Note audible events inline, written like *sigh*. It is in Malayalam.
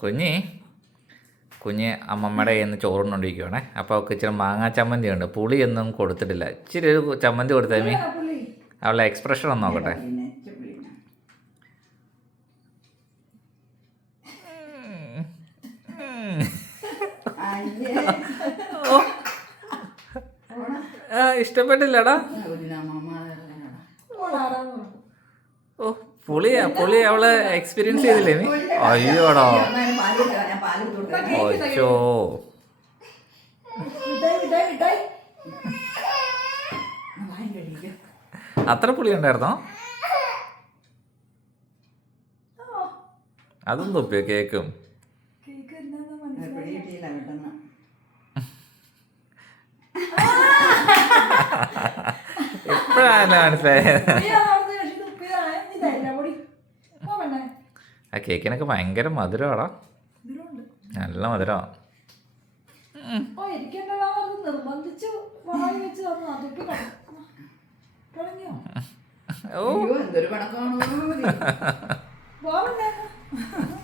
കുഞ്ഞി കുഞ്ഞ് അമ്മമ്മയുടെ കയ്യിൽ നിന്ന് ചോറുണ്ടോണ്ടിരിക്കുവാണേ അപ്പോൾ അവൾക്ക് ഇച്ചിരി മാങ്ങാ ചമ്മന്തി ഉണ്ട് പുളി ഒന്നും കൊടുത്തിട്ടില്ല. ഇച്ചിരി ഒരു ചമ്മന്തി കൊടുത്തേ മീ അവളെ അവളുടെ എക്സ്പ്രഷൻ ഒന്ന് നോക്കട്ടെ. ഇഷ്ടപ്പെട്ടില്ലടാ. ഓ പുളിയാ പുളി അവൾ എക്സ്പീരിയൻസ് ചെയ്തില്ലേ മീ അയ്യോടോ. പാൽ ഞാൻ പാൽ കൊടുക്കാം. അത്ര പുളി ഉണ്ടായിരുന്നോ? അതും തൊപ്പിയോ കേക്കും മനസ്സിലായത്. ആ കേക്കിനൊക്കെ ഭയങ്കര മധുരമാടാ. നല്ല മധുര. നിർബന്ധിച്ച് വെച്ച് തന്നു. അതൊക്കെ തുടങ്ങിയോ? ഓ. എന്തൊരു പണക്കാണോ. *laughs* *laughs*